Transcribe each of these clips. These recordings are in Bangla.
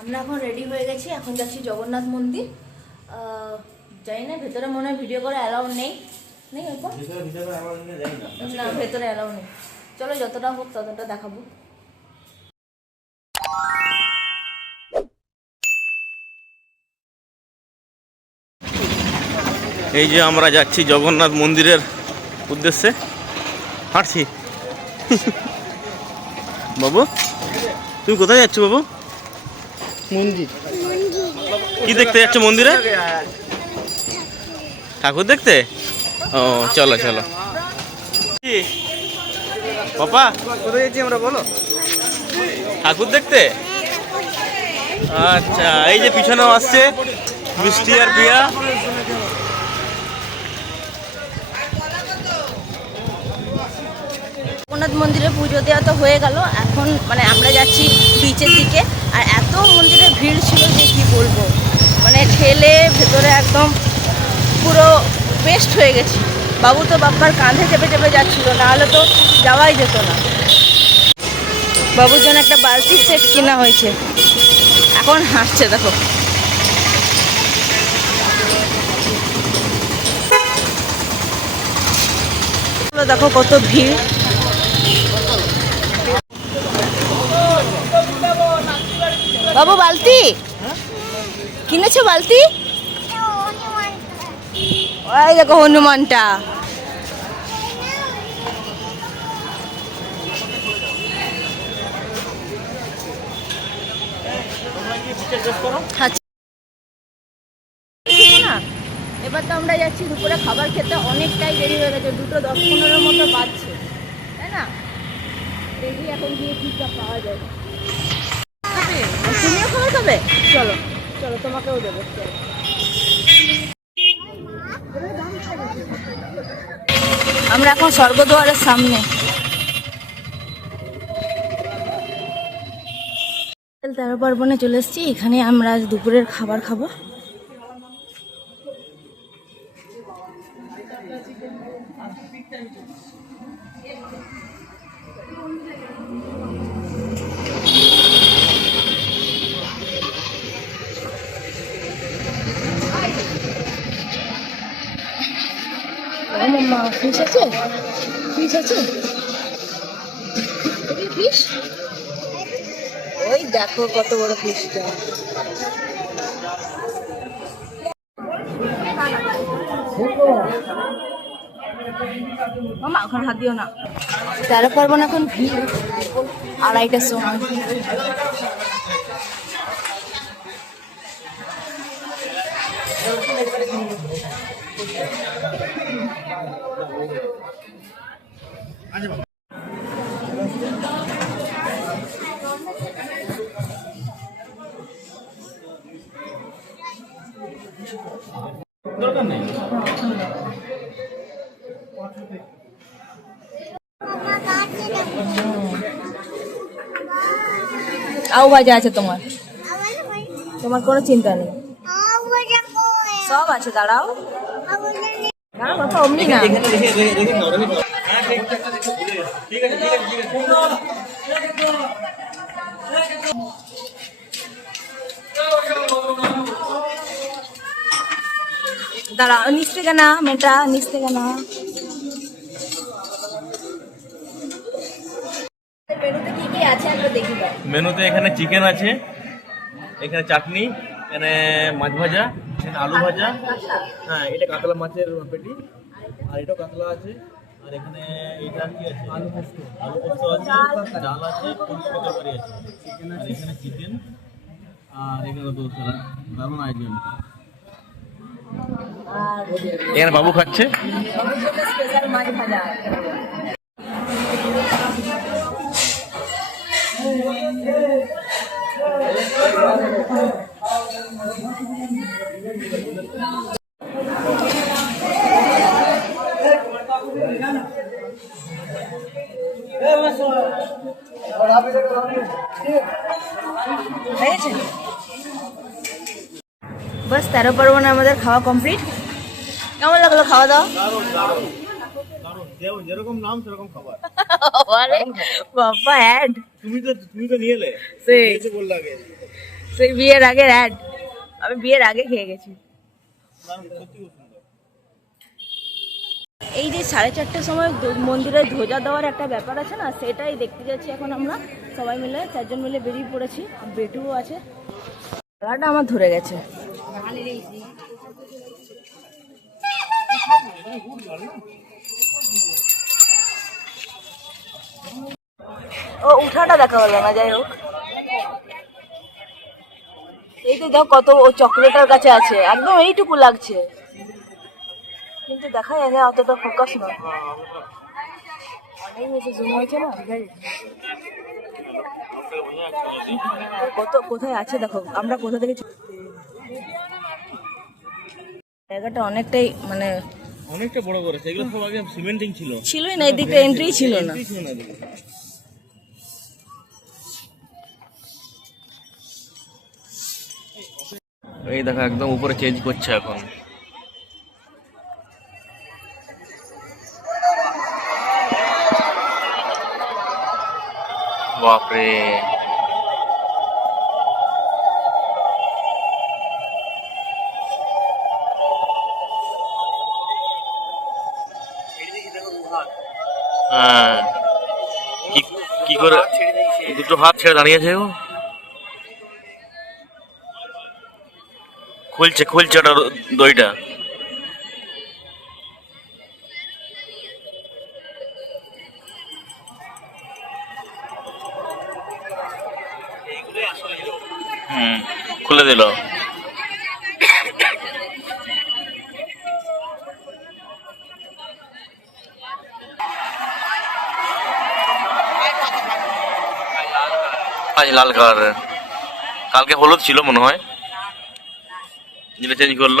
আমরা এখন রেডি হয়ে গেছি এখন যাচ্ছি জগন্নাথ মন্দির। জানি না ভেতরে মনে হয় ভিডিও করে অ্যালাউ নেই। নেই যাই না। ভেতরে অ্যালাউ নেই। চলো যতটা হোক ততটা দেখাবো। এই যে আমরা যাচ্ছি জগন্নাথ মন্দিরের উদ্দেশ্যে। হাঁটছি। বাবু তুমি কোথায় যাচ্ছ বাবু? মন্দির। কি দেখতে যাচ্ছ মন্দিরে? ঠাকুর দেখতে? ও চলো চলো? পাপা? কোথায় যাচ্ছি আমরা বলো ঠাকুর দেখতে? আচ্ছা এই যে পিছনেও আসছে মিষ্টি আর পিয়া জগন্নাথ মন্দিরে পুজো দেওয়া তো হয়ে গেল। এখন মানে আমরা যাচ্ছি বিচের দিকে। এত মন্দিরে ভিড় ছিল যে কি বলব। মানে ঠেলে ভেতরে একদম পুরো পেস্ট হয়ে গেছি। বাবু তো বাপ্পার কাঁধে চেপে চেপে যাচ্ছিল, নাহলে তো যাওয়াই যেত না। বাবুর জন্য একটা বালতির সেট কেনা হয়েছে। এখন হাসছে, দেখো। দেখো কত ভিড়। বাবু, বালতি? কিনেছো বালতি? ওই দেখো হনুমানটা। এবার তো আমরা যাচ্ছি দুপুরে খাবার খেতে, অনেকটাই দেরি হয়ে গেছে, দুটো দশ পনেরোর মতো বাজছে। তাই না? দেখি এখন গিয়ে কি পাওয়া যায়। তুমিও খাবার খাবে? চলো চলো, তোমাকেও দেবো আমরা এখন স্বর্গদুয়ারের সামনে। তেরো পার্বণে চলে এসেছি, এখানে আমরা আজ দুপুরের খাবার খাব। মাম্মা ফিশ আছে? ফিশ আছে? ফিশ ওই দেখো কত বড় ফিশটা মামা ওখানে হাত দিও না। তেরো পারব না এখন ভিড়। আড়াইটার সময়। আও ভাজা আছে তোমার। তোমার কোনো চিন্তা নেই। সব আছে, দাঁড়াও। দাঁড়াও বাবা অমনি না। দাঁড়াও নিচ থেকে না মেয়েটা নিচ থেকে না। মেনুতে কি কি আছে আমরা দেখি দাও মেনুতে এখানে চিকেন আছে এখানে চাটনি এখানে মাছ ভাজা এখানে আলু ভাজা। হ্যাঁ এটা কাতলা মাছের পেটি আর এটাও কাতলা আছে আর এখানে এটা কি আছে? আলু পোস্ত। আলু পোস্ত আছে ডাল। আছে ফুলকপি তরকারি আছে। আর এখানে চিকেন আর এখানে তো দারুণ আইটেম। আর এখানে বাবু খাচ্ছে। বাস তেরো পার্বণে আমাদের খাওয়া কমপ্লিট কেমন লাগল খাওয়া দাওয়া? যেরকম নাম সেরকম খাবার। আরে বাবা অ্যাড তুমি তো তুমি তো নিয়ে এলে সেই বললে আগে। সেই বিয়ের আগের অ্যাড আমি বিয়ের আগে খেয়ে গেছি। এই যে সাড়ে চারটের সময় মন্দিরে ধ্বজা দেওয়ার একটা ব্যাপার আছে না সেটাই দেখতে যাচ্ছি এখন আমরা। সবাই মিলে চারজন মিলে বেরিয়ে পড়েছি। বেটুও আছে। গলাটা আমার ধরে গেছে। ও, উঠাটা দেখা হলো না, যাই হোক। এই তো দেখো কত ও চকলেটের কাছে আছে, একদম এইটুকু লাগছে। কিন্তু দেখা যায় না। অতটা ফোকাস না না? কত, কোথায় আছে দেখো, আমরা কোথা থেকে জায়গাটা অনেকটাই মানে অনেকটা বড় করেছে এগুলো সব আগে সিমেন্টিং ছিল। ছিলই না এদিকটা এন্ট্রি ছিল না। এদিকে। এই দেখো একদম উপরে চেঞ্জ করছে এখন। বাপরে। কি করে দুটো হাত ছেড়ে দাঁড়িয়েছে ও? খুলছে খুলছে ওটা দইটা। আজ লাল কালারের। কালকে হলুদ ছিল মনে হয়। যেটা চেঞ্জ করল।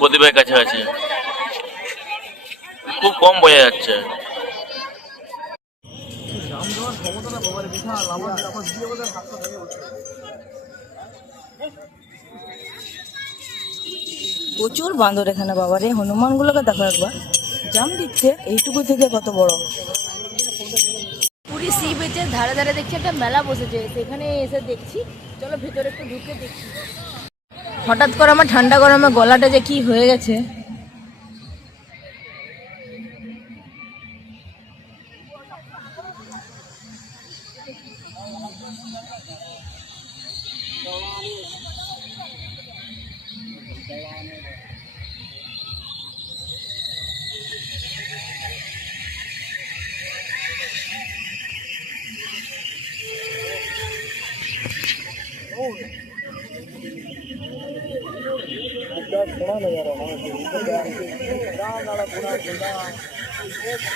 প্রদীপের কাছাকাছি খুব কম বোঝা যাচ্ছে। প্রচুর বান্দর এখানে বাবারে হনুমানগুলোকে দেখো একবার। জাম দিচ্ছে এইটুকু থেকে কত বড়? পুরী সি বিচের ধারে ধারে দেখছি একটা মেলা বসেছে সেখানে এসে দেখছি। চলো ভেতরে একটু ঢুকে দেখি। হঠাৎ করে আমার ঠান্ডা গরমে গলাটা যে কি হয়ে গেছে।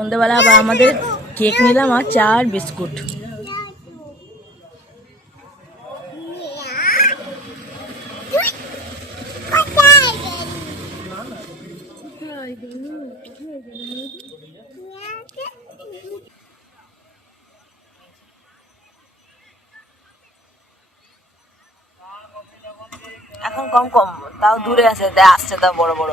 সন্ধ্যেবেলা আবার আমাদের কেক নিলাম আর চা আর বিস্কুট। এখন কম কম, তাও দূরে আছে আসছে তাও বড় বড়।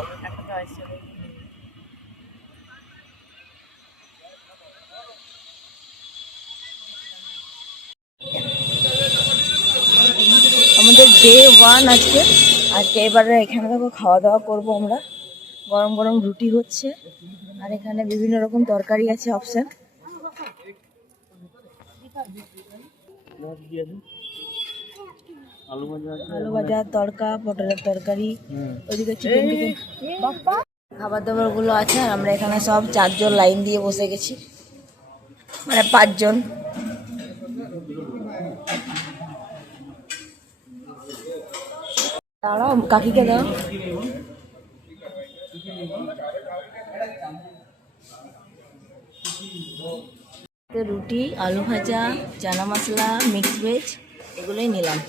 আমাদের ডে ওয়ান আজকে। আজকে এবারে এখানে দেখো খাওয়া দাওয়া করব আমরা। গরম গরম রুটি হচ্ছে। আর এখানে বিভিন্ন রকম তরকারি আছে অপশন আলু পটলের তরকারি খাবার আছে আমরা এখানে সব চারজন লাইন দিয়ে বসে গেছি। মানে পাঁচজন। দাঁড়াও কাকিকে দাও। রুটি আলু ভাজা চানা মশলা মিক্স ভেজ এগুলোই নিলাম।